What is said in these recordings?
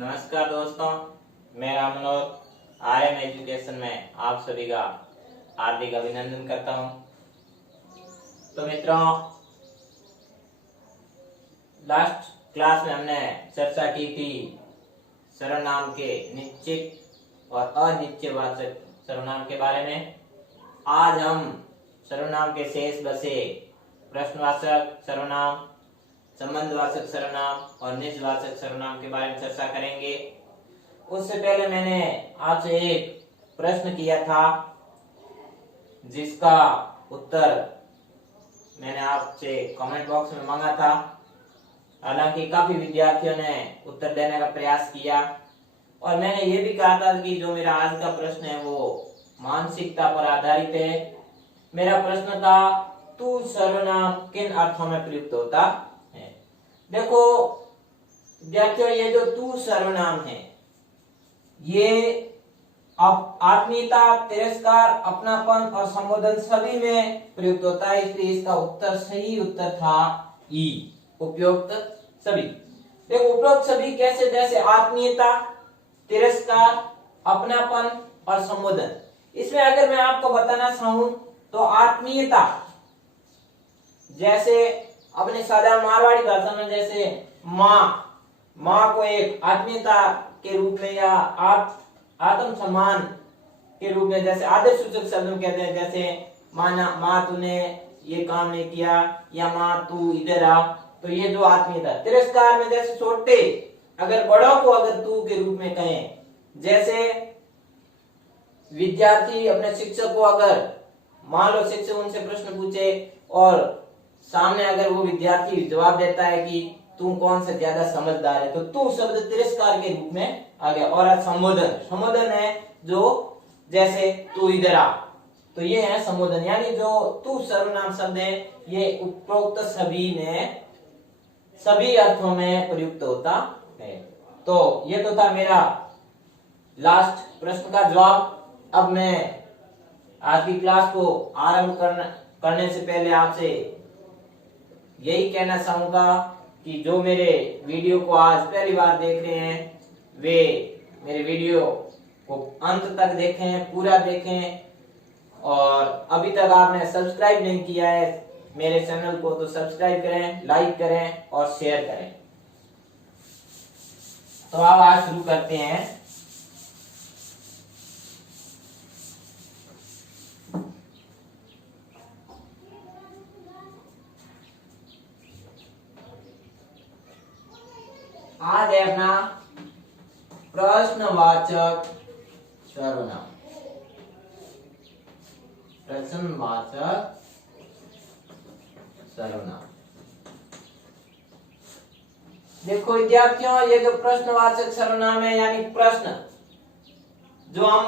नमस्कार दोस्तों, मेरा मनोज आर्यन एजुकेशन में आप सभी का हार्दिक अभिनंदन करता हूं। तो मित्रों, लास्ट क्लास में हमने चर्चा की थी सर्वनाम के निश्चित और अनिश्चयवाचक सर्वनाम के बारे में। आज हम सर्वनाम के शेष बचे प्रश्नवाचक सर्वनाम, संबंधवाचक सर्वनाम और निजवाचक सर्वनाम के बारे में चर्चा करेंगे। उससे पहले मैंने आपसे एक प्रश्न किया था जिसका उत्तर मैंने आपसे कमेंट बॉक्स में मांगा था। हालांकि काफी विद्यार्थियों ने उत्तर देने का प्रयास किया और मैंने ये भी कहा था कि जो मेरा आज का प्रश्न है वो मानसिकता पर आधारित है। मेरा प्रश्न था, तू सर्वनाम किन अर्थों में प्रयुक्त होता है। देखो विद्यार्थियों, ये जो तू सर्वनाम है ये आत्मीयता, तिरस्कार, अपनापन और संबोधन सभी में प्रयुक्त होता है, इसलिए इसका उत्तर सही उत्तर था ई, उपयुक्त सभी। देखो उपयुक्त सभी कैसे, जैसे आत्मीयता, तिरस्कार, अपनापन और संबोधन। इसमें अगर मैं आपको बताना चाहूं तो आत्मीयता, जैसे अपने साधारण मारवाड़ी भाषा में जैसे माँ को एक आत्मीयता के रूप में या आत्म सम्मान के रूप में, जैसे आदर सूचक शब्द में कहते हैं, जैसे माँ तूने ये काम नहीं किया या माँ तू इधर आ, तो ये जो आत्मीयता। तिरस्कार में जैसे छोटे अगर बड़ों को अगर तू के रूप में कहें, जैसे विद्यार्थी अपने शिक्षक को अगर मान लो शिक्षक उनसे प्रश्न पूछे और सामने अगर वो विद्यार्थी जवाब देता है कि तू कौन से ज्यादा समझदार है, तो तू शब्द तिरस्कार के रूप में आ गया। और संबोधन है जो जैसे तू इधर आ, तो ये है संबोधन। यानी जो तू सर्वनाम शब्द है ये उपरोक्त सभी में सभी अर्थों में प्रयुक्त होता है। तो ये तो था मेरा लास्ट प्रश्न का जवाब। अब मैं आज की क्लास को आरंभ करने से पहले आपसे यही कहना चाहूंगा कि जो मेरे वीडियो को आज पहली बार देख रहे हैं वे मेरे वीडियो को अंत तक देखें, पूरा देखें। और अभी तक आपने सब्सक्राइब नहीं किया है मेरे चैनल को तो सब्सक्राइब करें, लाइक करें और शेयर करें। तो अब आज शुरू करते हैं। आज है अपना प्रश्नवाचक सर्वनाम। प्रश्नवाचक सर्वनाम। देखो विद्यार्थियों, ये जो प्रश्नवाचक सर्वनाम है यानी प्रश्न जो हम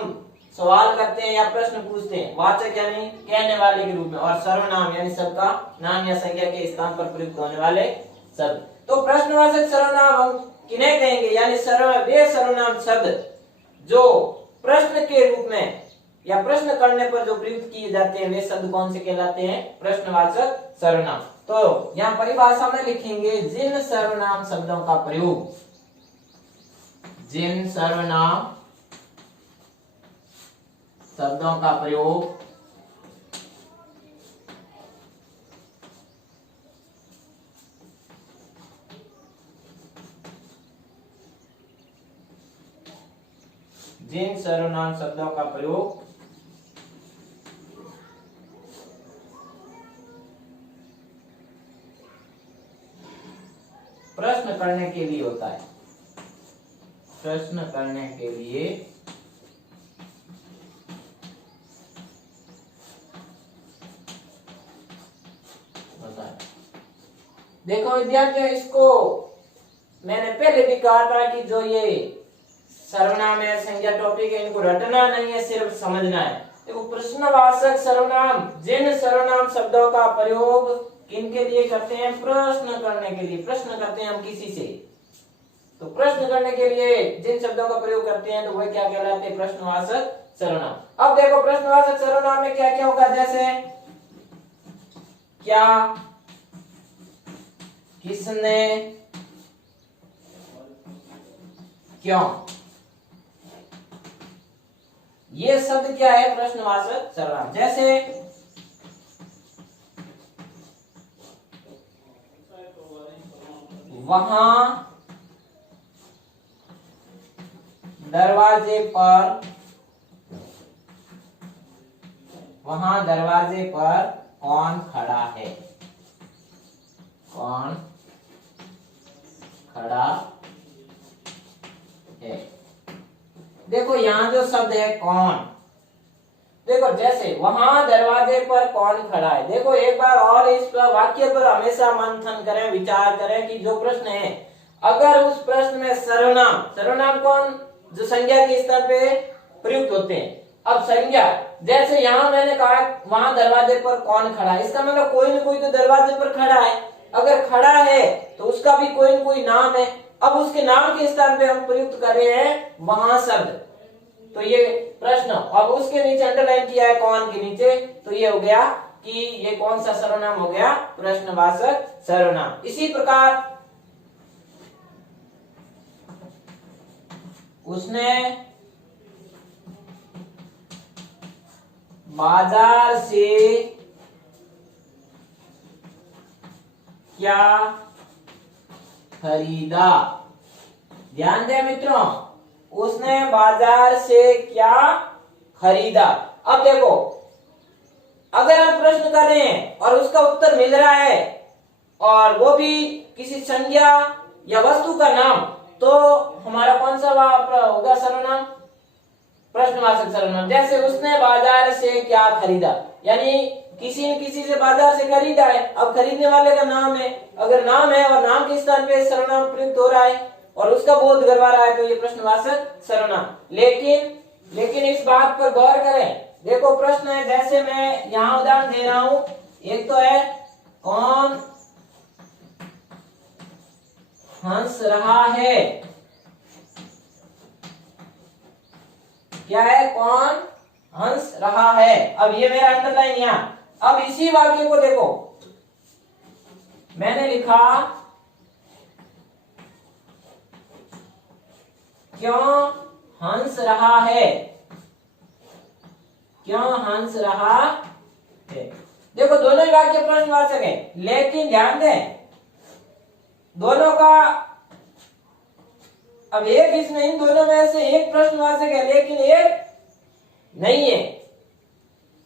सवाल करते हैं या प्रश्न पूछते हैं, वाचक यानी कहने वाले के रूप में, और सर्वनाम यानी सबका नाम या संज्ञा के स्थान पर प्रयुक्त होने वाले शब्द। तो प्रश्नवाचक सर्वनाम हम किन्हें कहेंगे, यानी वे सर्वनाम शब्द जो प्रश्न के रूप में या प्रश्न करने पर जो प्रयुक्त किए जाते हैं वे शब्द कौन से कहलाते हैं, प्रश्नवाचक सर्वनाम। तो यहाँ परिभाषा में लिखेंगे, जिन सर्वनाम शब्दों का प्रयोग, जिन सर्वनाम शब्दों का प्रयोग जिन सर्वनाम शब्दों का प्रयोग प्रश्न करने के लिए होता है, प्रश्न करने के लिए होता है। देखो विद्यार्थियों, इसको मैंने पहले भी कहा था कि जो ये सर्वनाम है, संज्ञा, टॉपिक है, इनको रटना नहीं है, सिर्फ समझना है। देखो प्रश्नवाचक सर्वनाम जिन सर्वनाम शब्दों का प्रयोग किनके लिए करते हैं, प्रश्न करने के लिए। प्रश्न करते हैं हम किसी से, तो प्रश्न करने के लिए जिन शब्दों का प्रयोग करते हैं तो वह क्या कहलाते हैं, प्रश्नवाचक सर्वनाम। अब देखो प्रश्नवाचक सर्वनाम में क्या क्या होगा, जैसे क्या, किसने, क्यों। ये शब्द क्या है, प्रश्नवाचक सर्वनाम। जैसे वहां दरवाजे पर कौन खड़ा है, कौन खड़ा है। देखो यहां जो शब्द है कौन, देखो जैसे वहां दरवाजे पर कौन खड़ा है। देखो एक बार और इस वाक्य पर हमेशा मंथन करें, विचार करें कि जो प्रश्न है, अगर उस प्रश्न में सर्वनाम, सर्वनाम कौन, जो संज्ञा के स्तर पे प्रयुक्त होते हैं। अब संज्ञा, जैसे यहाँ मैंने कहा वहां दरवाजे पर कौन खड़ा है, इसका मतलब कोई न कोई तो दरवाजे पर खड़ा है। अगर खड़ा है तो उसका भी कोई न कोई नाम है। अब उसके नाम के स्थान पे हम प्रयुक्त कर रहे हैं वहां शब्द, तो ये प्रश्न। अब उसके नीचे अंडरलाइन किया है कौन के नीचे, तो ये हो गया कि ये कौन सा सर्वनाम हो गया, प्रश्नवाचक सर्वनाम। इसी प्रकार उसने बाजार से क्या खरीदा। ध्यान दें मित्रों, उसने बाजार से क्या खरीदा। अब देखो अगर हम प्रश्न कर रहे हैं और उसका उत्तर मिल रहा है और वो भी किसी संज्ञा या वस्तु का नाम, तो हमारा कौन सा होगा सर्वनाम, प्रश्नवाचक सर्वनाम। जैसे उसने बाजार से क्या खरीदा, यानी किसी ने किसी से बाजार से खरीदा है। अब खरीदने वाले का नाम है, अगर नाम है और नाम के स्थान पे सर्वनाम प्रयुक्त हो रहा है और उसका बोध करवा रहा है, तो ये प्रश्नवाचक सर्वनाम। लेकिन इस बात पर गौर करें। देखो प्रश्न है, जैसे मैं यहाँ उदाहरण दे रहा हूं, एक तो है कौन हंस रहा है, क्या है, कौन हंस रहा है। अब ये मेरा अंडरलाइन यहां। अब इसी वाक्य को देखो, मैंने लिखा क्यों हंस रहा है, क्यों हंस रहा है। देखो दोनों ही वाक्य प्रश्नवाचक है, लेकिन ध्यान दें दोनों का, अब एक इसमें इन दोनों में से एक प्रश्नवाचक है लेकिन एक नहीं है।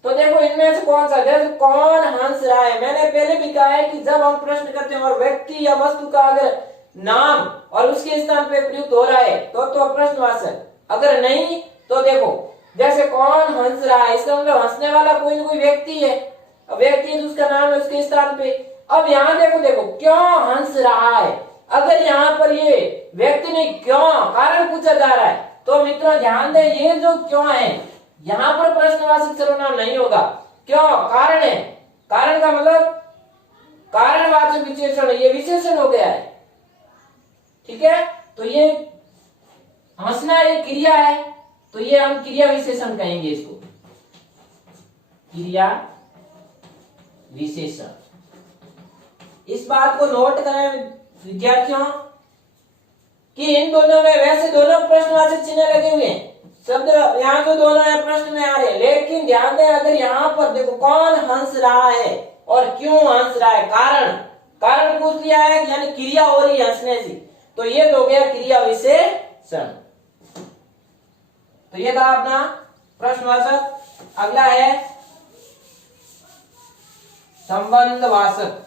तो देखो इनमें से कौन सा, जैसे कौन हंस रहा है, मैंने पहले भी कहा है कि जब हम प्रश्न करते हैं और व्यक्ति या वस्तु का अगर नाम और उसके स्थान पे प्रयुक्त हो रहा है तो प्रश्नवाचक, अगर नहीं तो देखो जैसे कौन हंस रहा है, इसका मतलब हंसने वाला कोई ना कोई व्यक्ति है, व्यक्ति है उसका नाम है उसके स्थान पे। अब यहाँ देखो क्यों हंस रहा है, अगर यहाँ पर ये व्यक्ति ने क्यों कारण पूछा जा रहा है, तो मित्रों ध्यान दें ये जो क्यों है यहाँ पर प्रश्नवाचक सर्वनाम नहीं होगा। क्यों, कारण है, कारण का मतलब कारणवाचक विशेषण, ये विशेषण हो गया है, ठीक है। तो ये हंसना ये क्रिया है, तो ये हम क्रिया विशेषण कहेंगे इसको, क्रिया विशेषण। इस बात को नोट करें विद्यार्थियों कि इन दोनों में, वैसे दोनों प्रश्नवाचक चिन्ह लगे हुए हैं, शब्द यहाँ जो दोनों है प्रश्न में आ रहे हैं, लेकिन ध्यान दें अगर यहाँ पर देखो कौन हंस रहा है और क्यों हंस रहा है, कारण पूछ लिया है, यानी क्रिया हो रही है हंसने से, तो ये हो गया क्रिया विशेषण। तो ये था अपना प्रश्नवाचक। अगला है संबंधवाचक।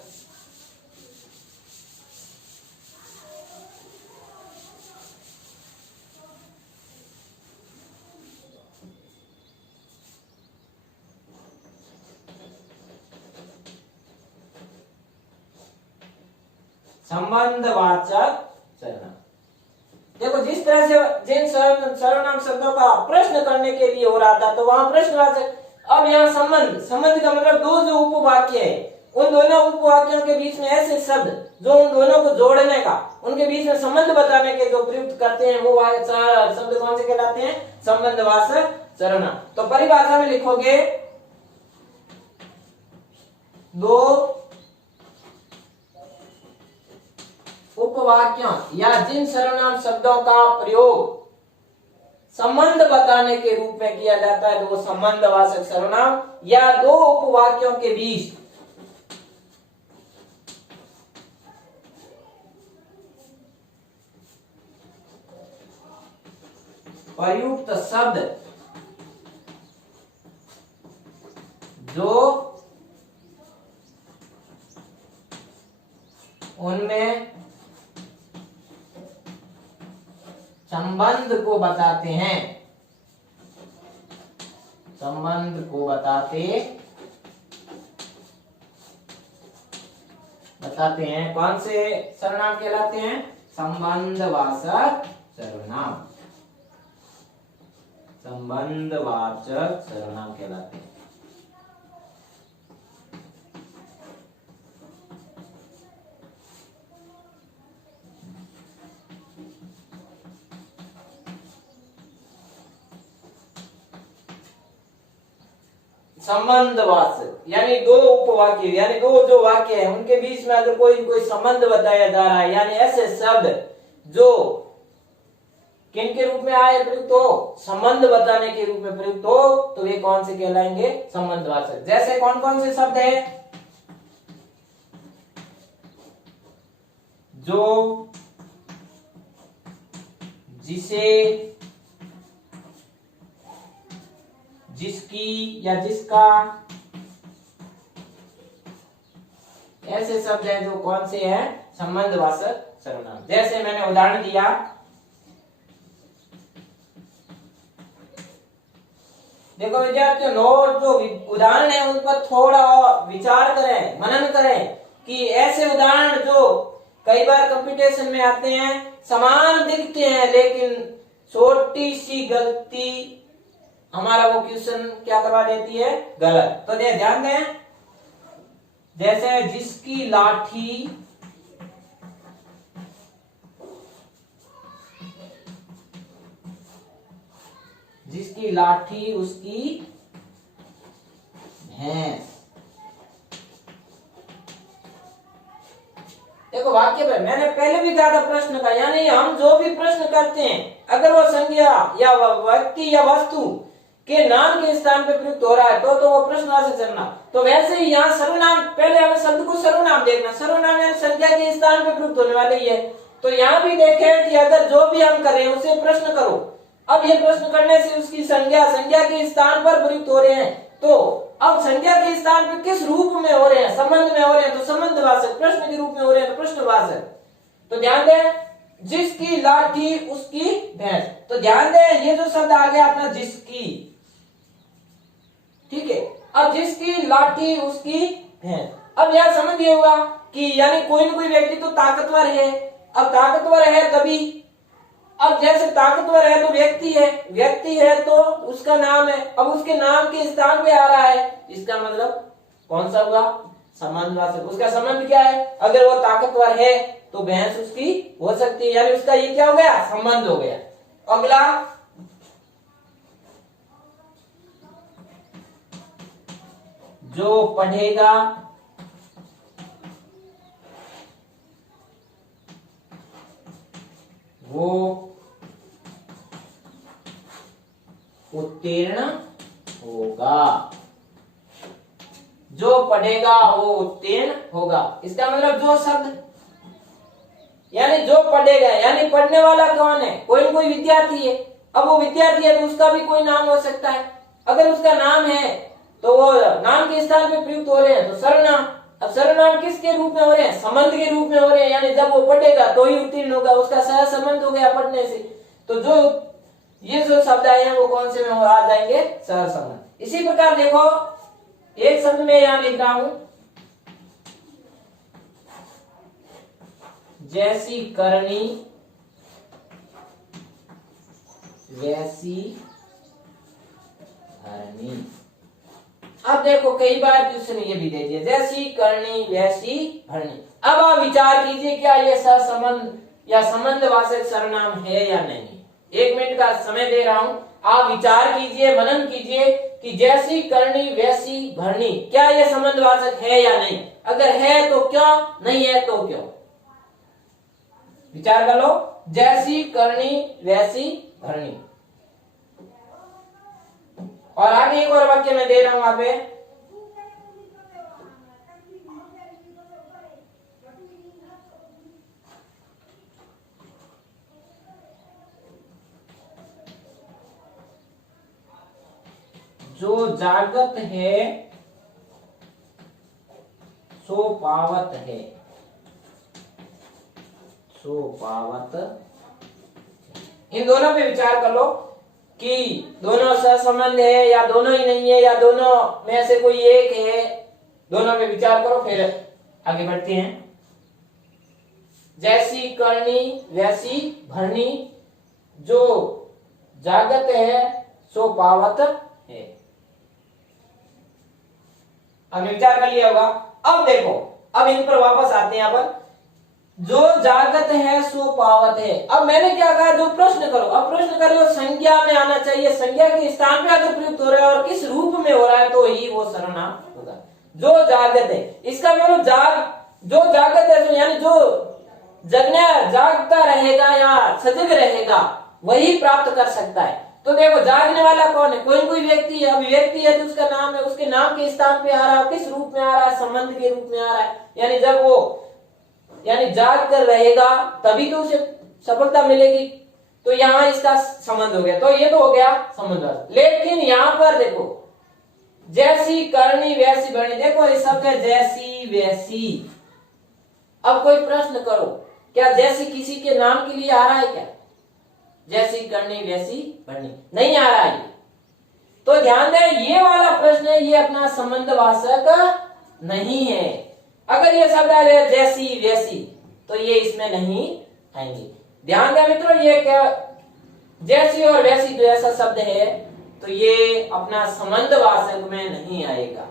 संबंधवाचक सर्वनाम। देखो जिस तरह से जिन सर्वनाम शब्दों का प्रश्न करने के लिए हो रहा था तो वहां प्रश्नवाचक। अब यहाँ संबंध का मतलब दो जो उपवाक्य है, उन दोनों उपवाक्यों के बीच में ऐसे शब्द जो उन दोनों को जोड़ने का, उनके बीच में संबंध बताने के जो प्रयुक्त करते हैं, वो शब्द कौन से कहलाते हैं, संबंधवाचक सर्वनाम। तो परिभाषा में लिखोगे दो उपवाक्यों या जिन सर्वनाम शब्दों का प्रयोग संबंध बताने के रूप में किया जाता है तो वो संबंधवाचक सर्वनाम, या दो उपवाक्यों के बीच प्रयुक्त शब्द जो उनमें संबंध को बताते हैं, संबंध को बताते हैं। कौन से सर्वनाम कहलाते हैं? संबंधवाचक सर्वनाम, संबंधवाचक सर्वनाम कहलाते हैं। संबंधवाचक यानी दो उपवाक्य, यानी दो जो वाक्य है उनके बीच में अगर कोई संबंध बताया जा रहा है, यानी ऐसे शब्द जो किन के रूप में आए प्रयुक्त हो? संबंध बताने के रूप में प्रयुक्त हो, तो वे कौन से कहलाएंगे? संबंधवाचक। जैसे कौन कौन से शब्द है? जो, जिसे, जिसकी या जिसका, ऐसे शब्द हैं जो कौन से हैं? संबंधवाचक सर्वनाम। जैसे मैंने उदाहरण दिया, देखो विद्यार्थियों, नोट जो उदाहरण है उन पर थोड़ा और विचार करें, मनन करें कि ऐसे उदाहरण जो कई बार कंपटीशन में आते हैं, समान दिखते हैं लेकिन छोटी सी गलती हमारा वो क्वेश्चन क्या करवा देती है? गलत। तो ध्यान दें, जैसे जिसकी लाठी उसकी भैंस। देखो वाक्य में मैंने पहले भी कहा था प्रश्न का, यानी हम जो भी प्रश्न करते हैं अगर वो संज्ञा या व्यक्ति या वस्तु के नाम के स्थान पे प्रयुक्त हो रहा है तो वो प्रश्नवाचक सर्वनाम। तो वैसे ही यहाँ सर्वनाम, पहले हमें शब्द को सर्वनाम देखना, सर्वनाम यानी संज्ञा के स्थान पे प्रयुक्त होने वाले ही है। तो यहाँ भी देखें कि अगर जो भी हम कर रहे हैं उसे प्रश्न करो, अब ये प्रश्न करने से उसकी संज्ञा के स्थान पर प्रयुक्त हो रहे हैं, तो अब संज्ञा के स्थान पे किस रूप में हो रहे हैं? संबंध में हो रहे हैं तो संबंधवाचक, प्रश्न के रूप में हो रहे हैं तो प्रश्नवाचक। तो ध्यान दें, जिसकी लाठी उसकी भैंस। तो ध्यान दें, ये जो शब्द आ गया अपना जिसकी, ठीक है। अब जिसकी लाठी उसकी भैंस, अब यह समझ ये हुआ कि यानी कोई न कोई व्यक्ति तो ताकतवर है। अब ताकतवर है तभी, अब जैसे ताकतवर है तो व्यक्ति है तो उसका नाम है, अब उसके नाम के स्थान पे आ रहा है, इसका मतलब कौन सा हुआ? संबंधवाचक। उसका संबंध क्या है? अगर वो ताकतवर है तो भैंस उसकी हो सकती है, यानी उसका ये क्या हो गया? संबंध हो गया। अगला, जो पढ़ेगा वो उत्तीर्ण होगा, जो पढ़ेगा वो उत्तीर्ण होगा। इसका मतलब जो शब्द, यानी जो पढ़ेगा, यानी पढ़ने वाला कौन है? कोई न कोई विद्यार्थी है। अब वो विद्यार्थी है तो उसका भी कोई नाम हो सकता है। अगर उसका नाम है तो वो नाम के स्थान पे प्रयुक्त हो रहे हैं तो सर्वनाम। अब सर्वनाम किसके रूप में हो रहे हैं? संबंध के रूप में हो रहे हैं, यानी जब वो पढ़ेगा तो ही उत्तीर्ण होगा, उसका सह संबंध हो गया पढ़ने से। तो जो ये जो शब्द आए हैं वो कौन से में आ जाएंगे? सह संबंध। इसी प्रकार देखो, एक शब्द में यहां लिख रहा हूं, जैसी करनी वैसी भरनी। अब देखो कई बार क्वेश्चन ये भी दे दिया, जैसी करनी वैसी भरनी। अब आप विचार कीजिए क्या ये सहसंबंध या संबंधवाचक सर्वनाम है या नहीं। 1 मिनट का समय दे रहा हूं, आप विचार कीजिए, मनन कीजिए कि जैसी करनी वैसी भरनी, क्या ये संबंधवाचक है या नहीं। अगर है तो क्यों, नहीं है तो क्यों। विचार कर लो, जैसी करनी वैसी भरनी। और आगे एक और वाक्य मैं दे रहा हूं वहां पे, जो जागत है सो पावत है, सो पावत। इन दोनों पे विचार कर लो कि दोनों सहसंबंध है या दोनों ही नहीं है या दोनों में से कोई एक है, दोनों पे विचार करो फिर आगे बढ़ते हैं। जैसी करनी वैसी भरनी, जो जागत है सो पावत है। हमने विचार कर लिया होगा। अब देखो, अब इन पर वापस आते हैं। यहाँ पर जो जागत है सो पावत है। अब मैंने क्या कहा, जो प्रश्न करो। अब प्रश्न करो संज्ञा में आना चाहिए, संज्ञा के स्थान पे अगर प्रयुक्त हो रहा है और किस रूप में हो रहा है तो ही वो सर्वनाम होगा। जो जागत है, इसका मतलब जो जागत है यानी जो जगने जागता रहेगा या सजग रहेगा वही प्राप्त कर सकता है। तो देखो जागने वाला कौन है, कोई व्यक्ति है। अभी व्यक्ति है तो उसका नाम है, उसके नाम के स्थान पे आ रहा है, किस रूप में आ रहा है, संबंध के रूप में आ रहा है। यानी जब वो जाग कर रहेगा तभी तो उसे सफलता मिलेगी। तो यहां इसका संबंध हो गया, तो ये तो हो गया संबंध। लेकिन यहां पर देखो, जैसी करनी वैसी भरनी, देखो ये शब्द है जैसी वैसी। अब कोई प्रश्न करो, क्या जैसी किसी के नाम के लिए आ रहा है क्या? जैसी करनी वैसी भरनी नहीं आ रहा है। तो ध्यान दें, ये वाला प्रश्न है, ये अपना संबंधवाचक नहीं है। अगर ये शब्द आ जाए जैसी वैसी तो ये इसमें नहीं आएंगे। ध्यान दें मित्रों, ये क्या जैसी और वैसी जो ऐसा शब्द है तो ये अपना संबंधवाचक में नहीं आएगा।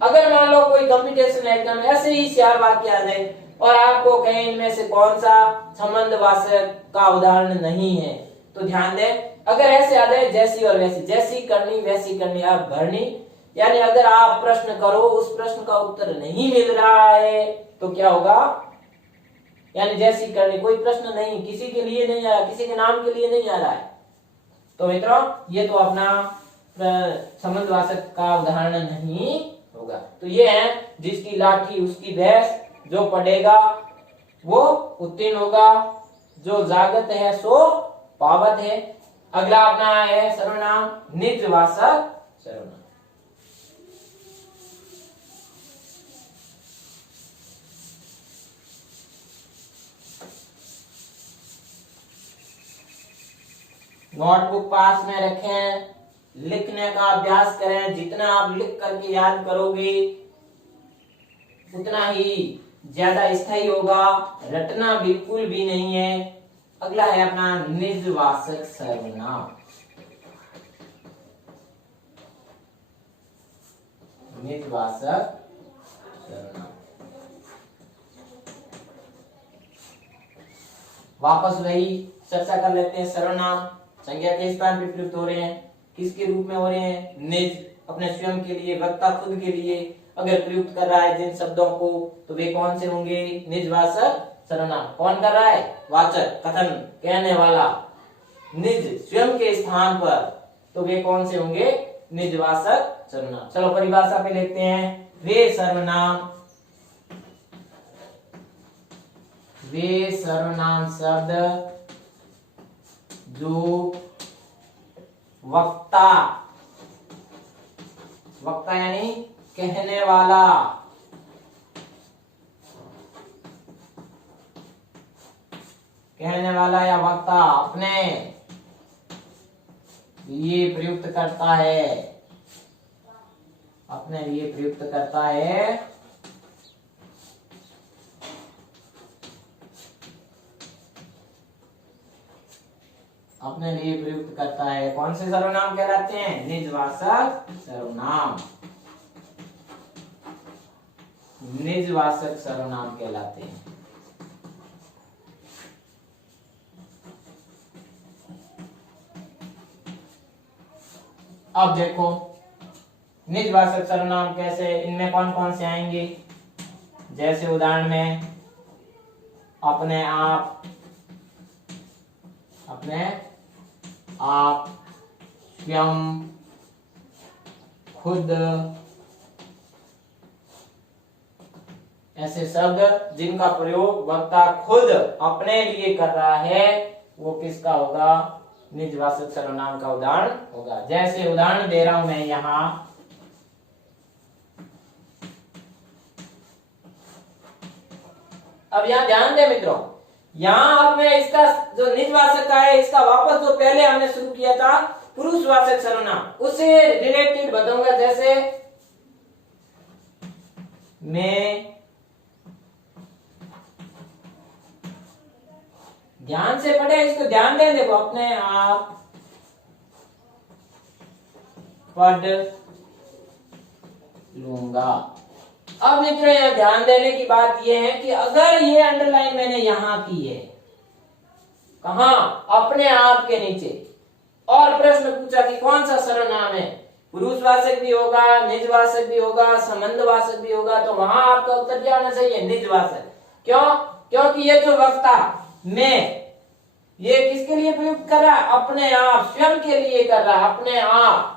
अगर मान लो कोई कंपटीशन एग्जाम ऐसे ही 4 वाक्य आ जाए और आपको कहें इनमें से कौन सा संबंधवाचक का उदाहरण नहीं है, तो ध्यान दें, अगर ऐसे आ जाए जैसी और वैसी, जैसी करनी वैसी करनी, आप भरनी, यानी अगर आप प्रश्न करो उस प्रश्न का उत्तर नहीं मिल रहा है तो क्या होगा, यानी जैसी करनी कोई प्रश्न नहीं, किसी के लिए नहीं आ रहा, किसी के नाम के लिए नहीं आ रहा है, तो मित्रों ये तो अपना संबंधवाचक का उदाहरण नहीं होगा। तो ये है जिसकी लाठी उसकी भैंस, जो पढ़ेगा वो उत्तीर्ण होगा, जो जागत है सो पावत है। अगला अपना है सर्वनाम निजवाचक सर्वनाम। नोटबुक पास में रखें, लिखने का अभ्यास करें। जितना आप लिख करके याद करोगे उतना ही ज्यादा स्थायी होगा, रटना बिल्कुल भी नहीं है। अगला है अपना निजवाचक सर्वनाम। निजवाचक सर्वनाम वापस वही चर्चा कर लेते हैं। सर्वनाम संज्ञा के स्थान पर प्रयुक्त हो रहे हैं, किसके रूप में हो रहे हैं? निज, अपने स्वयं के लिए, वक्ता खुद के लिए अगर प्रयुक्त कर रहा है जिन शब्दों को तो वे कौन से होंगे? निजवाचक सर्वनाम। कौन कर रहा है? वाचक, कथन, कहने वाला। निज, स्वयं के स्थान पर, तो वे कौन से होंगे? निजवाचक सर्वनाम। चलो परिभाषा पे लेते हैं। वे सर्वनाम शब्द जो वक्ता यानी कहने वाला, या वक्ता अपने लिए प्रयुक्त करता है, अपने लिए प्रयुक्त करता है, अपने लिए प्रयुक्त करता है। कौन से सर्वनाम कहलाते हैं? निजवाचक सर्वनाम। निजवाचक सर्वनाम कहलाते हैं। अब देखो निजवाचक सर्वनाम कैसे, इनमें कौन कौन से आएंगे? जैसे उदाहरण में अपने आप, अपने आप, स्वयं, खुद, ऐसे शब्द जिनका प्रयोग वक्ता खुद अपने लिए कर रहा है वो किसका होगा? निजवाचक सर्वनाम का उदाहरण होगा। जैसे उदाहरण दे रहा हूं मैं यहां, अब यहां ध्यान दें मित्रों, यहां अब मैं इसका जो निजवाचक का है इसका वापस जो पहले हमने शुरू किया था पुरुषवाचक सर्वनाम उससे रिलेटेड बताऊंगा। जैसे मैं, ध्यान से पढ़े, इसको ध्यान दें, देखो, अपने आप पढ़ लूंगा। अब मित्रों यहां ध्यान देने की बात यह है कि अगर ये अंडरलाइन मैंने यहां की है, कहा? अपने आप के नीचे, और प्रश्न पूछा कि कौन सा सर्वनाम है, पुरुषवाचक भी होगा, निजवाचक भी होगा, संबंधवाचक भी होगा, तो वहां आपका उत्तर क्या होना चाहिए? निजवाचक। क्यों? क्योंकि ये जो वक्ता मैं, ये किसके लिए प्रयुक्त कर रहा है? अपने आप, स्वयं के लिए कर रहा है, अपने आप,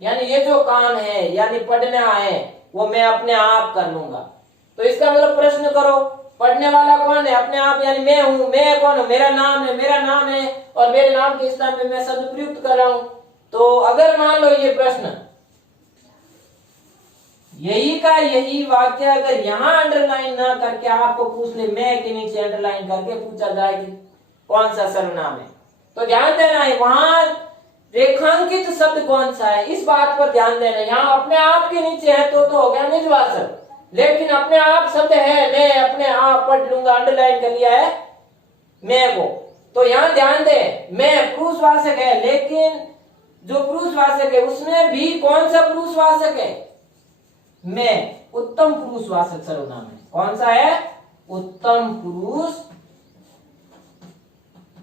यानी ये जो काम है यानी पढ़ना है वो मैं अपने आप कर लूंगा। तो इसका मतलब प्रश्न करो, पढ़ने वाला कौन है? अपने आप, यानी मैं हूं। मैं कौन हूं? मेरा नाम है, मेरा नाम है, और मेरे नाम के स्थान पे मैं शब्द प्रयुक्त कर रहा हूं। तो अगर मान लो ये प्रश्न, यही का यही वाक्य अगर यहां अंडरलाइन ना करके आपको पूछ ले, मैं के नीचे अंडरलाइन करके पूछा जाए कि कौन सा सर्वनाम है, तो ध्यान देना है वहां रेखांकित शब्द कौन सा है, इस बात पर ध्यान देना है। यहाँ अपने आप के नीचे है तो हो गया निजवाचक, लेकिन अपने आप शब्द है, मैं अपने आप पढ़ लूंगा, अंडरलाइन कर लिया है मैं को, तो यहाँ ध्यान दे, मैं पुरुषवाचक है, लेकिन जो पुरुषवाचक है उसमें भी कौन सा पुरुषवाचक है? मैं, उत्तम पुरुषवाचक सर्वनाम है। कौन सा है?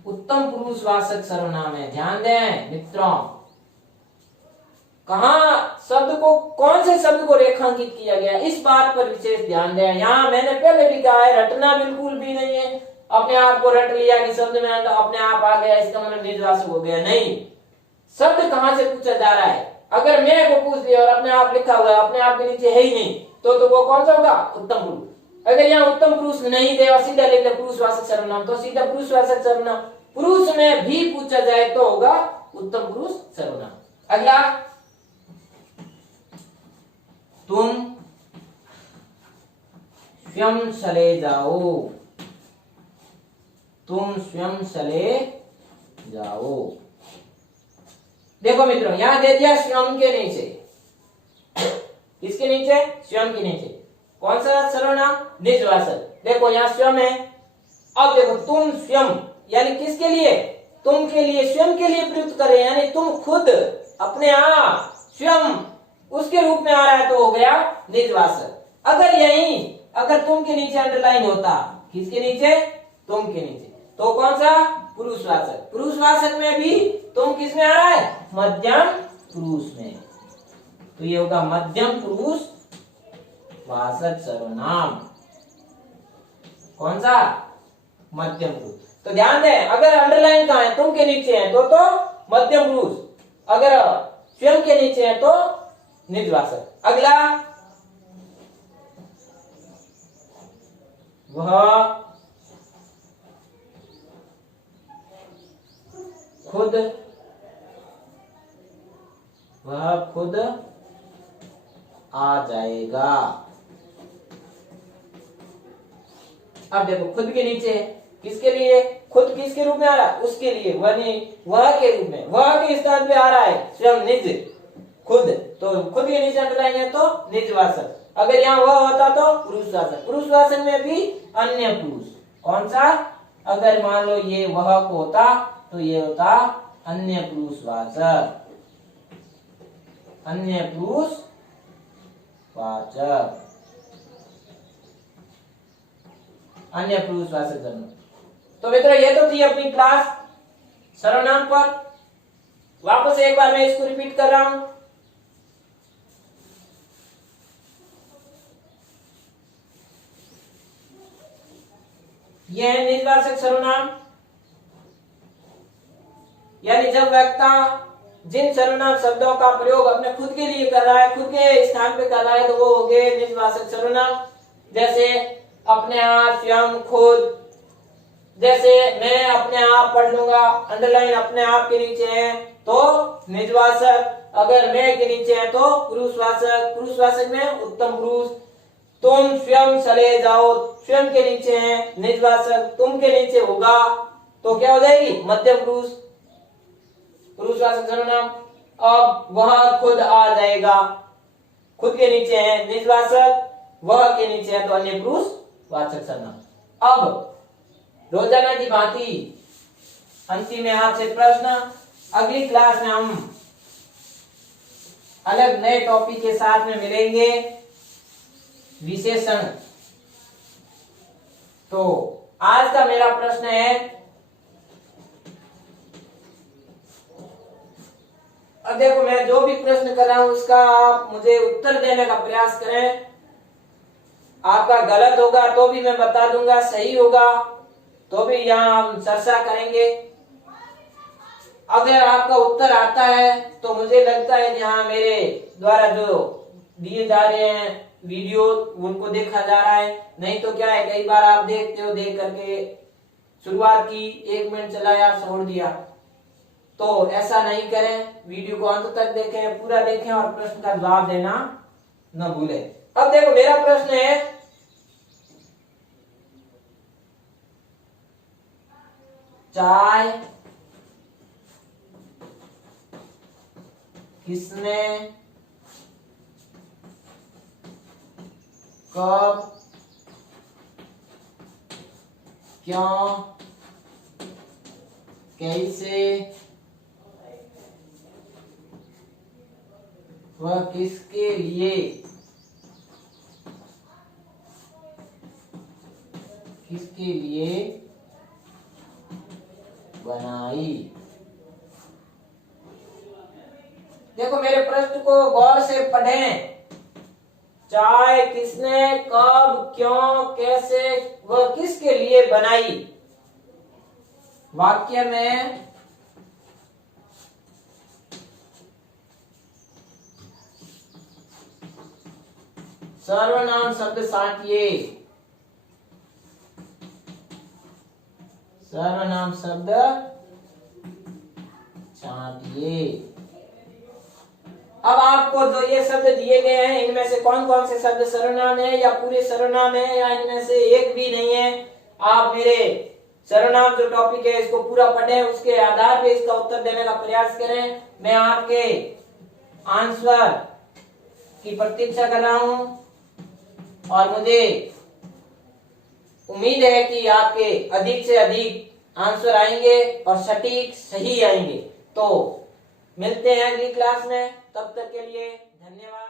उत्तम पुरुषवाचक सर्वनाम है। ध्यान दें मित्रों, कहा शब्द को, कौन से शब्द को रेखांकित किया गया, इस बात पर विशेष ध्यान दें। यहाँ मैंने पहले भी कहा है, रटना बिल्कुल भी नहीं है, अपने आप को रट लिया कि शब्द में अपने आप आ गया इसका मतलब निजवाचक हो गया, नहीं। शब्द कहां से पूछा जा रहा है? अगर मैं को पूछ लिया और अपने आप लिखा हुआ है, अपने आप के नीचे है ही नहीं, तो वो कौन सा होगा? उत्तम पुरुष। अगर यहाँ उत्तम पुरुष नहीं दे और सीधा लिख दे पुरुषवाचक सर्वनाम, तो सीधा पुरुषवाचक सर्वनाम। पुरुष में भी पूछा जाए तो होगा उत्तम पुरुष सर्वनाम। अगला, तुम स्वयं चले जाओ, तुम स्वयं चले जाओ। देखो मित्रों, यहां दे दिया स्वयं के नीचे, किसके नीचे? स्वयं के नीचे। कौन सा सर्वनाम? निजवाचक। देखो यहां स्वयं है, अब देखो तुम स्वयं, यानी किसके लिए? तुम के लिए, स्वयं के लिए प्रयुक्त करें, यानी तुम खुद, अपने आप, स्वयं, उसके रूप में आ रहा है तो हो गया निजवाचक। अगर यही, अगर तुम के नीचे अंडरलाइन होता, किसके नीचे? तुम के नीचे, तो कौन सा? पुरुषवाचक। पुरुषवाचक में भी तुम किस में आ रहा है? मध्यम पुरुष में, तो ये होगा मध्यम पुरुष वाचक सर्वनाम। कौन सा? मध्यम पुरुष। तो ध्यान दें, अगर अंडरलाइन कहां है? तुम के नीचे है तो मध्यम पुरुष, अगर स्वयं के नीचे है तो निजवाचक। अगला, वह खुद, वह खुद आ जाएगा। अब देखो खुद के नीचे है, किसके लिए? खुद किसके रूप में आ रहा है? उसके लिए, वह नहीं, वह के रूप में, वह के स्थान पे आ रहा है स्वयं, निज, खुद, तो खुद के नीचे अंडरलाइन है तो निजवाचक। अगर यहाँ वह होता तो पुरुषवाचक। पुरुषवाचक में भी अन्य पुरुष। कौन सा? अगर मान लो ये वह को होता तो ये होता अन्य पुरुषवाचक, अन्य पुरुषवाचक। अन्य पुरुषवाचक जन्म। तो मित्रों ये तो थी अपनी क्लास सर्वनाम पर। वापस एक बार मैं इसको रिपीट कर रहा हूं। यह है निजवाचक सर्वनाम, यानी जब व्यक्ति जिन सर्वनाम शब्दों का प्रयोग अपने खुद के लिए कर रहा है, खुद के स्थान पे कर रहा है, तो वो हो गए निजवाचक सर्वनाम। जैसे अपने आप, स्वयं, खुद। जैसे मैं अपने आप पढ़ लूंगा, अंडरलाइन अपने आप के नीचे है तो निजवाचक, अगर मैं के नीचे है तो पुरुषवाचक, पुरुषवाचक में उत्तम पुरुष। तुम स्वयं चले जाओ, स्वयं के नीचे है निजवाचक, तुम के नीचे होगा तो क्या हो जाएगी मध्यम पुरुष, पुरुषवाचक सर्वनाम। अब वह खुद आ जाएगा, खुद के नीचे है निजवाचक, वह के नीचे है तो अन्य पुरुषवाचक सर्वनाम। अब रोजाना की भांति अंतिम में आपसे प्रश्न। अगली क्लास में हम अलग नए टॉपिक के साथ में मिलेंगे, विशेषण। तो आज का मेरा प्रश्न है, अब देखो मैं जो भी प्रश्न कर रहा हूं उसका आप मुझे उत्तर देने का प्रयास करें। आपका गलत होगा तो भी मैं बता दूंगा, सही होगा तो भी यहाँ हम चर्चा करेंगे। अगर आपका उत्तर आता है तो मुझे लगता है कि हाँ मेरे द्वारा जो दिए जा रहे हैं वीडियो उनको देखा जा रहा है। नहीं तो क्या है, कई बार आप देखते हो, देख करके शुरुआत की, 1 मिनट चलाया, छोड़ दिया। तो ऐसा नहीं करें, वीडियो को अंत तक देखें, पूरा देखें और प्रश्न का जवाब देना न भूलें। अब देखो मेरा प्रश्न है, चाय किसने कब क्यों कैसे वह किसके लिए बनाई। देखो मेरे प्रश्न को गौर से पढ़ें। चाय किसने कब क्यों कैसे वह किसके लिए बनाई। वाक्य में सर्वनाम शब्द साटिए, सर्वनाम शब्द छांटिए। अब आपको जो ये शब्द दिए गए हैं इनमें से कौन कौन से शब्द सर्वनाम है या पूरे सर्वनाम है या इनमें से एक भी नहीं है। आप मेरे सर्वनाम जो टॉपिक है इसको पूरा पढ़ें, उसके आधार पे इसका उत्तर देने का प्रयास करें। मैं आपके आंसर की प्रतीक्षा कर रहा हूं और मुझे उम्मीद है कि आपके अधिक से अधिक आंसर आएंगे और सटीक सही आएंगे। तो मिलते हैं अगली क्लास में, तब तक के लिए धन्यवाद।